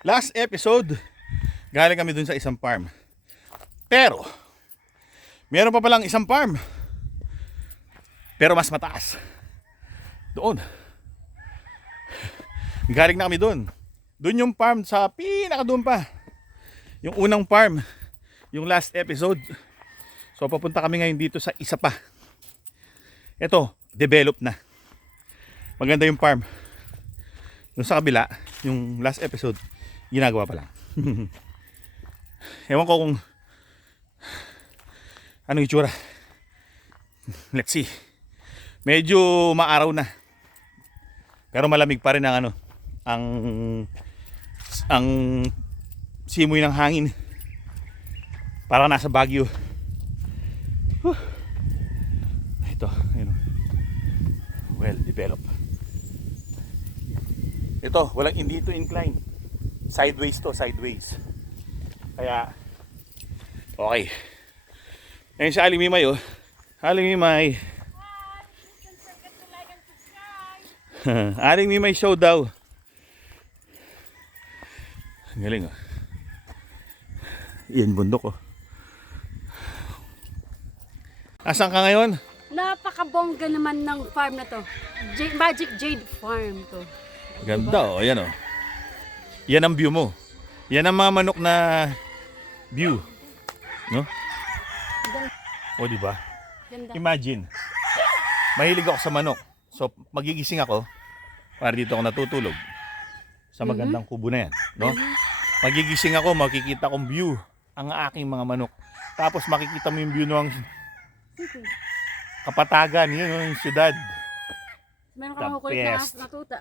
Last episode, galing kami dun sa isang farm. Pero, meron pa palang isang farm. Pero mas mataas. Doon. Galing na kami doon. Doon yung farm sa pinaka doon pa. Yung unang farm. Yung last episode. So papunta kami ngayon dito sa isa pa. Ito, develop na. Maganda yung farm. Yung sa kabila, yung last episode, ginagawa pa lang. Ewan ko kung anong itsura. Let's see. Medyo maaraw na. Pero malamig pa rin ang ano, ang ang simoy ng hangin. Parang nasa Baguio. Whew. Ito, ayun. Well developed. Ito, walang hindi ito incline. Sideways to, sideways. Kaya, okay. Ngayon sa Aling Mimay, oh. Aling Mimay. Aling Mimay show daw. Ang galing, oh. Yan, bundok, oh. Asan ka ngayon? Napakabongga naman ng farm na to. J- Magic Jade Farm to. Ganda, oh. Ayan, oh. Yan ang view mo. Yan ang mga manok na view. No? O, di ba? Imagine. Mahilig ako sa manok. So, magigising ako para dito ako natutulog. Sa magandang kubo na yan. No? Magigising ako, makikita kong view ang aking mga manok. Tapos makikita mo yung view ng kapatagan, yun yung syudad. Meron The kang makulit na natuta.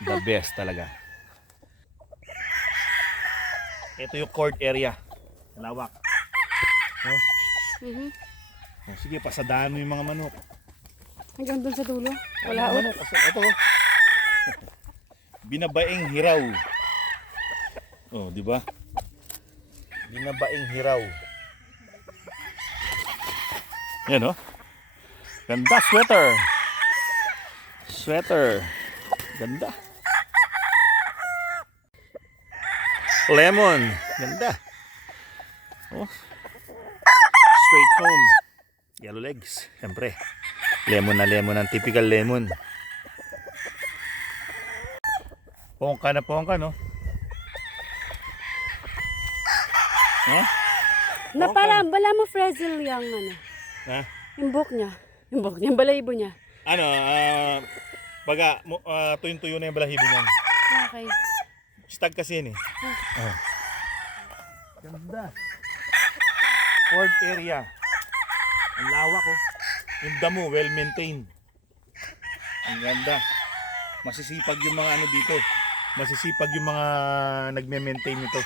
The best talaga. Ito yung court area. Lawak. Mhm. O, sige, pasadaan mo yung mga manok. Hanggang dun sa dulo. Wala oh. manok, kasi ito. Binabaing hiraw. Oh, di ba? Binabaing hiraw. Yan oh. Ganda sweater. Sweater. Ganda. Lemon. Ganda. Oh. Straight comb. Yellow legs. Siyempre. Lemon na lemon. Ang typical lemon. Pongka na pongka, no? Eh? Na pala, bala mo frazzle yung ano. Ha? Yung buhok niya. Yung buhok niya, yung balayibo niya. Ano, ah... baga, mo- ah, tuyong-tuyo na yung balahibo niyan. Okay. Stag kasi yan eh. Oh. Ganda. Ford area. Ang lawak oh. Yung damo, well maintained. Ang ganda. Masisipag yung mga ano dito. Masisipag yung mga nagme-maintain nito.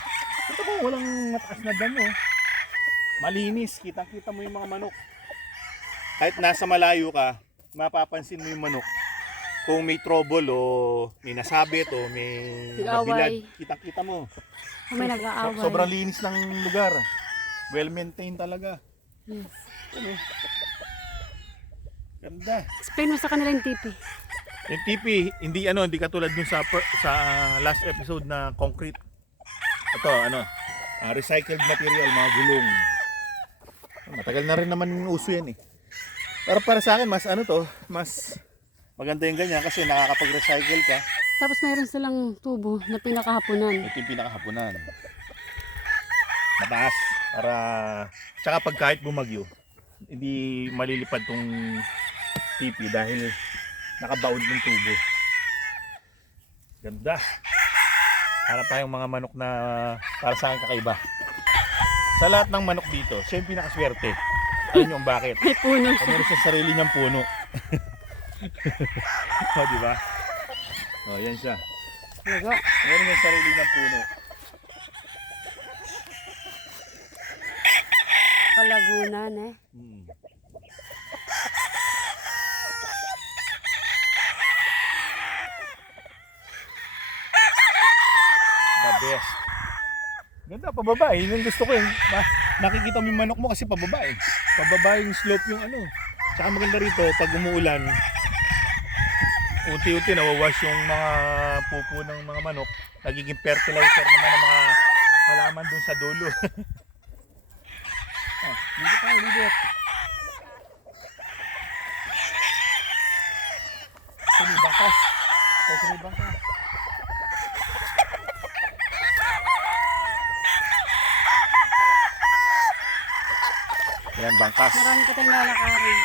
Ito po, walang mataas na damo. Malinis. Kitang-kita mo yung mga manok. Kahit nasa malayo ka, mapapansin mo yung manok. Kung may trouble o may nasabit o may nabilad, Nag-away. kitang-kita mo. Kung may So- nag-aaway. sobrang linis ng lugar. Well maintained talaga. Yes. Ano? Ganda. Explain mo sa kanila yung tipi. Yung TP, hindi ano, hindi katulad dun sa per- sa last episode na concrete. Ito, ano, ah, recycled material, mga gulong. Matagal na rin naman yung uso yan eh. Pero para sa akin, mas ano to, mas maganda yung ganyan kasi nakakapag-recycle ka. Tapos mayroon silang tubo na pinakahaponan. Ito yung pinakahapunan. Mataas. Para, tsaka pag kahit bumagyo, hindi malilipad tong tipi dahil nakabaon ng tubo. Ganda. Para tayong mga manok na para sa akin kakaiba. Sa lahat ng manok dito, siya yung pinakaswerte. Alam niyo bakit? May puno meron siya sarili niyang puno. o, di ba? O, yan siya. Talaga. Meron yung sarili niyang puno. Kalagunan eh. Mm. The best. Ganda, pababa eh. Yun yung gusto ko eh. Ma- nakikita mo yung manok mo kasi pababa eh. Pababa yung slope yung ano. Tsaka maganda rito, pag umuulan, unti-unti nawawash yung mga pupo ng mga manok. nagiging fertilizer naman ng mga halaman dun sa dulo. ah, dito tayo, dito. Bangkas. Sa may bangkas. Yan, bangkas. Marami pa tayong lalakarin.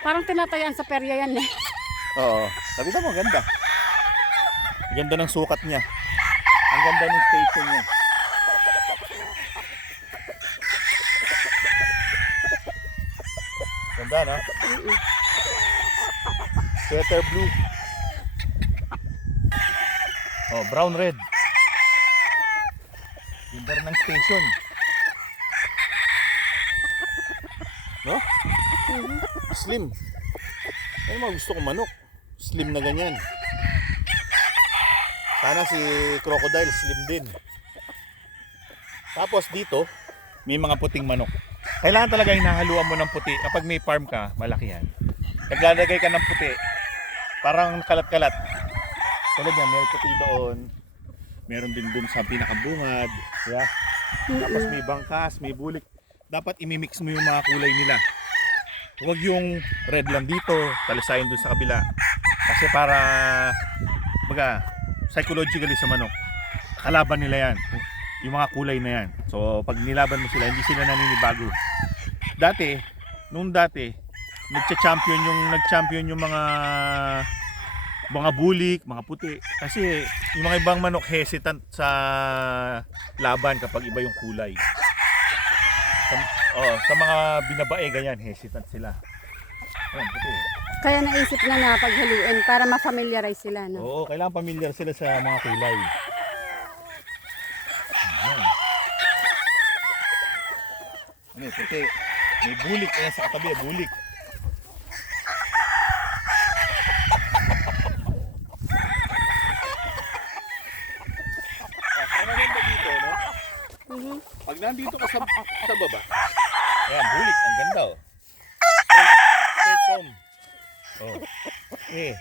Parang tinatayaan sa perya yan eh. Oo. Sabi mo, ganda. Ganda ng sukat niya. Ang ganda ng station niya. Ganda, no? Sweater blue. Oh, brown red. Ganda ng station. No? Slim. Ano mga gusto kong manok? Slim na ganyan. Sana si crocodile slim din. Tapos dito, may mga puting manok. Kailangan talaga hinahaluan mo ng puti. Kapag may farm ka, malaki yan. Naglalagay ka ng puti. Parang kalat-kalat. Tulad yan, may puti doon. Meron din dun sa pinakabungad. Yeah. Tapos may bangkas, may bulik. Dapat imimix mo yung mga kulay nila. Huwag yung red lang dito, talisayin dun sa kabila. Kasi para, baga, psychologically sa manok, kalaban nila yan. Yung mga kulay na yan. So, pag nilaban mo sila, hindi sila naninibago. Dati, nung dati, nagcha-champion yung nag-champion yung mga mga bulik, mga puti. Kasi yung mga ibang manok hesitant sa laban kapag iba yung kulay. Sa, oh, sa mga binabae ganyan, hesitant sila. Ayan, puti. Kaya naisip na na paghaluin para ma-familiarize sila. No? Oo, kailangan familiar sila sa mga kulay. Ayan. Ano, puti. May bulik. Ayan sa katabi, bulik. Ang maganda dito, no? Mhm. Pag nandito ka sa, sa baba, ayan, bulik. Ang ganda, oh. Straight, straight comb. Oh. Eh.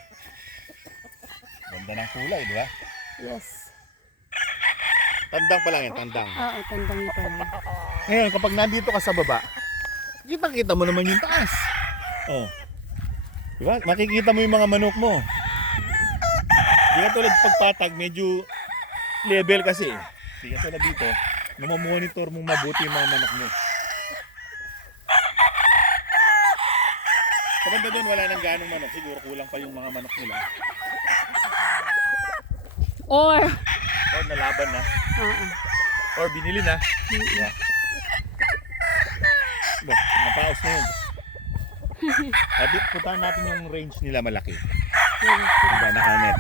Ganda ng kulay, di ba? Yes. Tandang pa lang yan, tandang. Oo, tandang niyo pala. Ngayon, kapag nandito ka sa baba, kita-kita mo naman yung taas. Oh. Di ba? Makikita mo yung mga manok mo. Di ka tulad pagpatag, medyo level kasi. Di ka tulad dito, namamonitor mong mabuti yung mga manok mo. Sa banda doon, wala nang ganong manok. Siguro kulang pa yung mga manok nila. Or, Or nalaban na. oo. Or binili na. Yeah. Ba, napaos na yun. Sabi, puntahan natin yung range nila malaki. Diba, nakanet.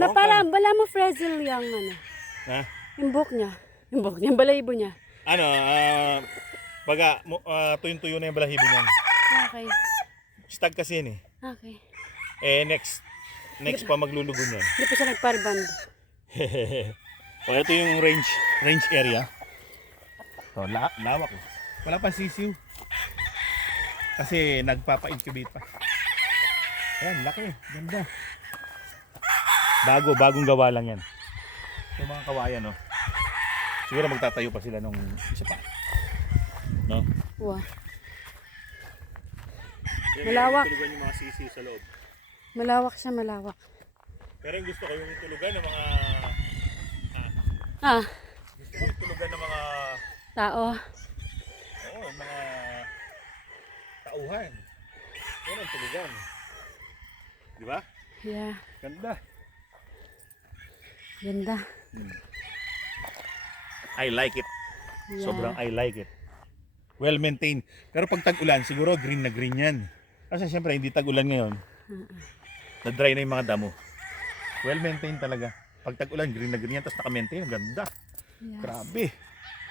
Na para, bala mo frazzle yung ano. Ha? Yung buhok niya. Yung buhok niya, yung balayibo niya. Ano, ah, baga, mo- ah, tuyong-tuyo na yung balahibo niyan. Okay. Stag kasi yun eh. Okay. Eh, next, next pa maglulugon yan. Hindi pa siya nagpariband. o, ito yung range, range area. So, la lawak eh. Wala pa sisiw. Kasi nagpapa-incubate pa. Ayan, laki. Ganda. Bago, bagong gawa lang yan. Yung mga kawayan, no? Siguro magtatayo pa sila nung isa pa. No? Wow. Malawak. yung Tulugan yung mga sisiw sa loob. Malawak siya, malawak. Pero yung gusto ko yung tulugan ng mga... Ah, Gusto ko yung tulugan ng mga... tao. Oo, mga... Tauhan. Yan ang tulugan. Di ba? Yeah. Ganda. Ganda. I like it. Yeah. Sobrang I like it. Well maintained. Pero pag tag-ulan, siguro green na green yan. Kasi syempre, hindi tag-ulan ngayon. Na-dry na yung mga damo. Well maintained talaga. Pag tag-ulan, green na green yan. Tapos naka-maintain. Ang ganda. Yes. Grabe.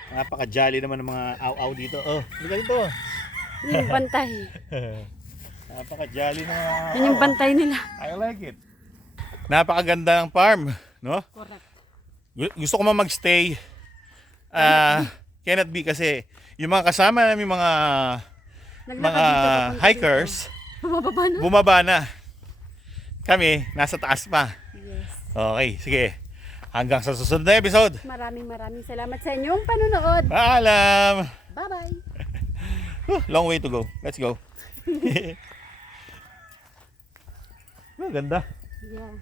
Napaka-jolly naman ng mga aw-aw dito. Oh, look dito. Yung bantay. Napaka-jolly na mga Yun yung bantay nila. I like it. Napakaganda ng farm, no? Correct. Gu- Gusto ko man magstay. Ah, cannot be kasi yung mga kasama namin mga mga hikers Bumababa na. bumaba na. Kami nasa taas pa. Yes. Okay, sige. Hanggang sa susunod na episode. Maraming maraming salamat sa inyong panonood. Paalam! Bye-bye! Long way to go. Let's go. Ang ganda. Yeah.